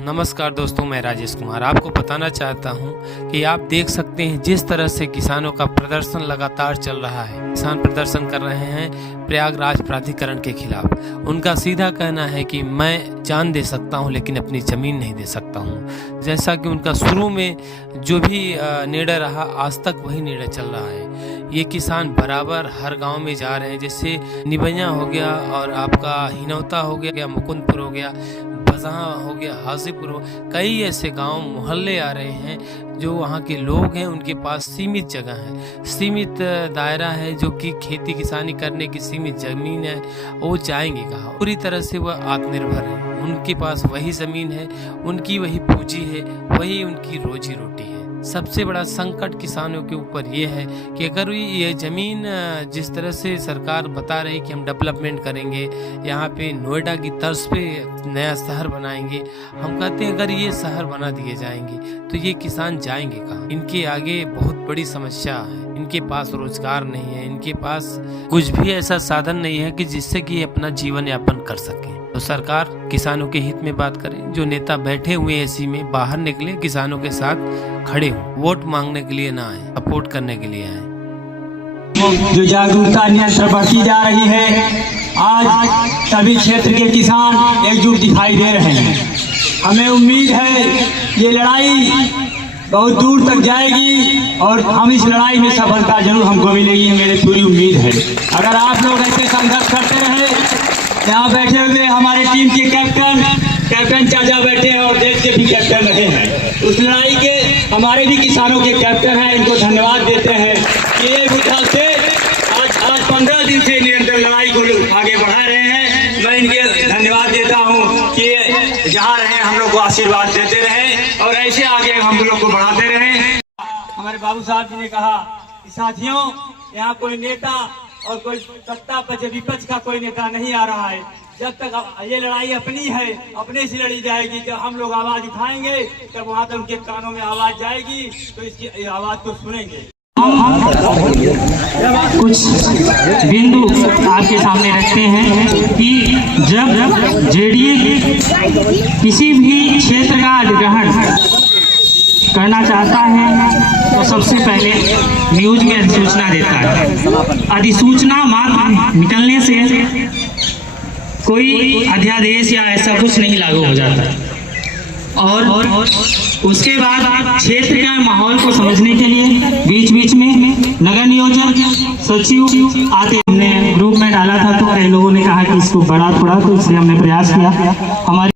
नमस्कार दोस्तों, मैं राजेश कुमार आपको बताना चाहता हूं कि आप देख सकते हैं जिस तरह से किसानों का प्रदर्शन लगातार चल रहा है। किसान प्रदर्शन कर रहे हैं प्रयागराज प्राधिकरण के खिलाफ। उनका सीधा कहना है कि मैं जान दे सकता हूं लेकिन अपनी ज़मीन नहीं दे सकता हूं। जैसा कि उनका शुरू में जो भी निर्णय रहा, आज तक वही निर्णय चल रहा है। ये किसान बराबर हर गांव में जा रहे हैं, जैसे निबैया हो गया और आपका हिनौता हो गया, मुकुंदपुर हो गया, बजहाँ हो गया, हाजीपुर हो, कई ऐसे गांव मोहल्ले आ रहे हैं। जो वहाँ के लोग हैं उनके पास सीमित जगह है, सीमित दायरा है, जो कि खेती किसानी करने की सीमित ज़मीन है। वो जाएंगे कहाँ? पूरी तरह से वह आत्मनिर्भर है। उनके पास वही ज़मीन है, उनकी वही पूंजी है, वही उनकी रोजी रोटी है। सबसे बड़ा संकट किसानों के ऊपर ये है कि अगर ये ज़मीन जिस तरह से सरकार बता रही कि हम डेवलपमेंट करेंगे, यहाँ पे नोएडा की तर्ज पे नया शहर बनाएंगे, हम कहते हैं अगर ये शहर बना दिए जाएंगे तो ये किसान जाएंगे कहाँ? इनके आगे बहुत बड़ी समस्या है। इनके पास रोजगार नहीं है, इनके पास कुछ भी ऐसा साधन नहीं है कि जिससे कि अपना जीवन यापन कर सकें। तो सरकार किसानों के हित में बात करे। जो नेता बैठे हुए एसी में बाहर निकले, किसानों के साथ खड़े हों, वोट मांगने के लिए ना आए, सपोर्ट करने के लिए आए। जो जागरूकता निरंतर बढ़ती जा रही है, आज सभी क्षेत्र के किसान एकजुट दिखाई दे रहे हैं। हमें उम्मीद है ये लड़ाई बहुत दूर तक जाएगी और हम इस लड़ाई में सफलता जरूर हमको मिलेगी, मेरी पूरी उम्मीद है। अगर आप लोग ऐसे संघर्ष करते रहे, यहाँ बैठे हुए हमारे टीम के कैप्टन चाचा बैठे हैं और देश के भी कैप्टन रहे हैं, उस लड़ाई के हमारे भी किसानों के कैप्टन हैं, इनको धन्यवाद देते हैं कि ये विधान से आज 15 दिन से निरंतर लड़ाई को आगे बढ़ा रहे हैं। मैं इनके धन्यवाद देता हूँ कि जहाँ रहे हम लोग को आशीर्वाद देते रहे और ऐसे आगे हम लोग को बढ़ाते रहे। हमारे बाबू साहब जी ने कहा कि साथियों, यहाँ कोई नेता और कोई सत्ता पक्ष विपक्ष का कोई नेता नहीं आ रहा है। जब तक ये लड़ाई अपनी है, अपने से लड़ी जाएगी। जब हम लोग आवाज उठाएंगे तब वहाँ तक उनके कानों में आवाज जाएगी, तो इसकी आवाज को सुनेंगे। कुछ बिंदु आपके सामने रखते हैं कि जब जेडीए किसी भी क्षेत्र का अधिग्रहण करना चाहता है तो सबसे पहले न्यूज में अधिसूचना देता है। अधिसूचना मात्र निकलने से कोई अध्यादेश या ऐसा कुछ नहीं लागू हो जाता, और उसके बाद क्षेत्र के माहौल को समझने के लिए बीच बीच में नगर नियोजन सचिव आते। हमने ग्रुप में डाला था तो कई लोगों ने कहा कि इसको बढ़ा थोड़ा, तो इसलिए हमने प्रयास किया। हमारे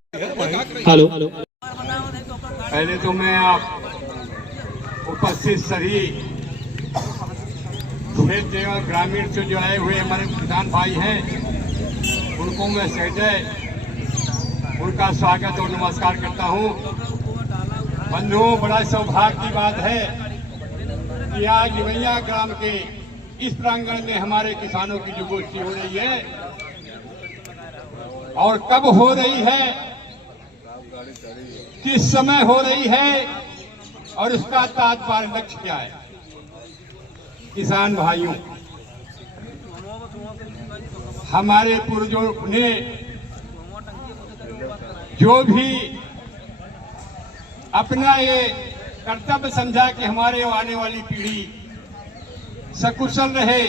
हेलो, पहले तो मैं आप उपस्थित सभी क्षेत्र एवं ग्रामीण से जुड़े हुए हमारे किसान भाई हैं, उनको मैं सहजय उनका स्वागत और नमस्कार करता हूं। बंधुओं, बड़ा सौभाग्य की बात है कि आज निबैया ग्राम के इस प्रांगण में हमारे किसानों की जो गोष्ठी हो रही है और कब हो रही है, किस समय हो रही है और उसका तात्पर्य लक्ष्य क्या है। किसान भाइयों, हमारे पूर्वजों ने जो भी अपना ये कर्तव्य समझा कि हमारे आने वाली पीढ़ी सकुशल रहे,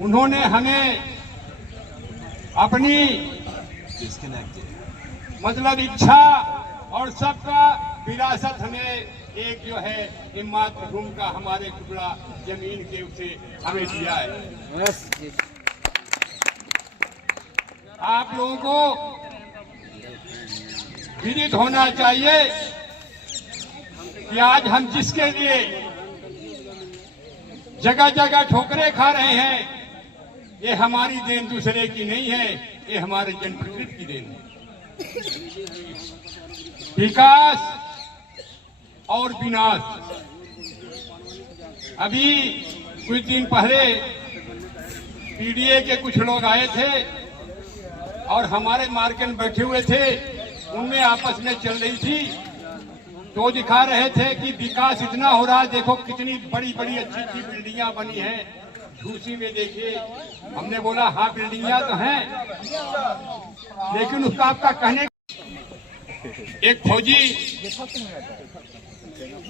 उन्होंने हमें अपनी मतलब इच्छा और सबका विरासत हमें एक जो है ये मातृभूमि का हमारे टुकड़ा जमीन के उसे हमें दिया है। आप लोगों को विदित होना चाहिए कि आज हम जिसके लिए जगह जगह ठोकरें खा रहे हैं, ये हमारी देन दूसरे की नहीं है, ये हमारे जनप्रतिनिधि की देन है। विकास और विनाश। अभी कुछ दिन पहले पीडीए के कुछ लोग आए थे और हमारे मार्केट में बैठे हुए थे, उनमें आपस में चल रही थी, तो दिखा रहे थे कि विकास इतना हो रहा है, देखो कितनी बड़ी बड़ी अच्छी अच्छी बिल्डिंगां बनी हैं झूसी में। देखिए, हमने बोला हाँ बिल्डिंगां तो हैं, लेकिन उसका आपका कहने एक फौजी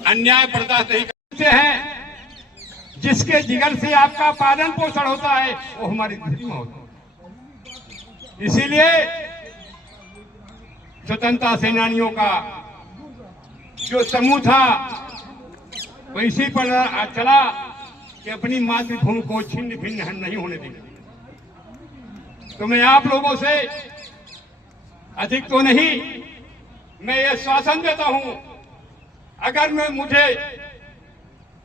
अन्याय बर्दाश्त नहीं करते हैं। जिसके जिगर से आपका पालन पोषण होता है वो हमारी धरती में होता है। इसीलिए स्वतंत्रता सेनानियों का जो समूह था वो इसी पर चला कि अपनी मातृभूमि को छिन्न भिन्न नहीं होने देंगे। तो मैं आप लोगों से अधिक तो नहीं, मैं ये शासन देता हूं, अगर मैं मुझे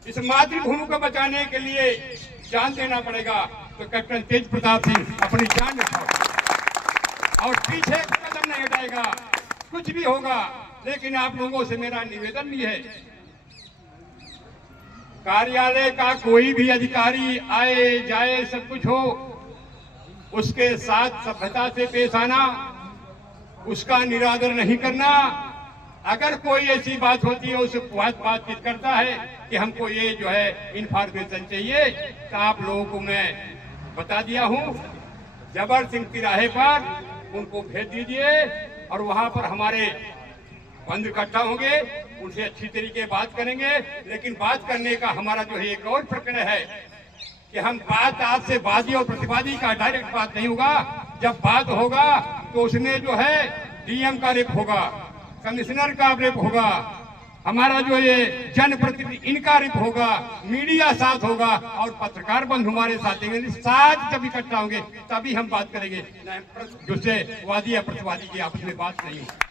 इस मातृभूमि को बचाने के लिए जान देना पड़ेगा तो कैप्टन तेज प्रताप सिंह अपनी जान रखेगा और पीछे कदम नहीं हटाएगा। कुछ भी होगा, लेकिन आप लोगों से मेरा निवेदन भी है, कार्यालय का कोई भी अधिकारी आए जाए सब कुछ हो, उसके साथ सभ्यता से पेश आना, उसका निरादर नहीं करना। अगर कोई ऐसी बात होती है, उसे बातचीत करता है कि हमको ये जो है इंफॉर्मेशन चाहिए, तो आप लोगों को मैं बता दिया हूं, जबर सिंह तिराहे पर उनको भेज दीजिए और वहां पर हमारे बंधु इकट्ठा होंगे, उनसे अच्छी तरीके बात करेंगे। लेकिन बात करने का हमारा जो है एक और प्रकरण है कि हम बात आज से वादी और प्रतिवादी का डायरेक्ट बात नहीं होगा। जब बात होगा तो उसमें जो है डीएम का रेप होगा, कमिश्नर का रेप होगा, हमारा जो ये जनप्रतिनिधि इनका रेप होगा, मीडिया साथ होगा और पत्रकार बंधु हमारे साथ होंगे। साथ जब इकट्ठा होंगे तभी हम बात करेंगे, जिससे वादी या प्रतिवादी की आपस में बात नहीं होगी।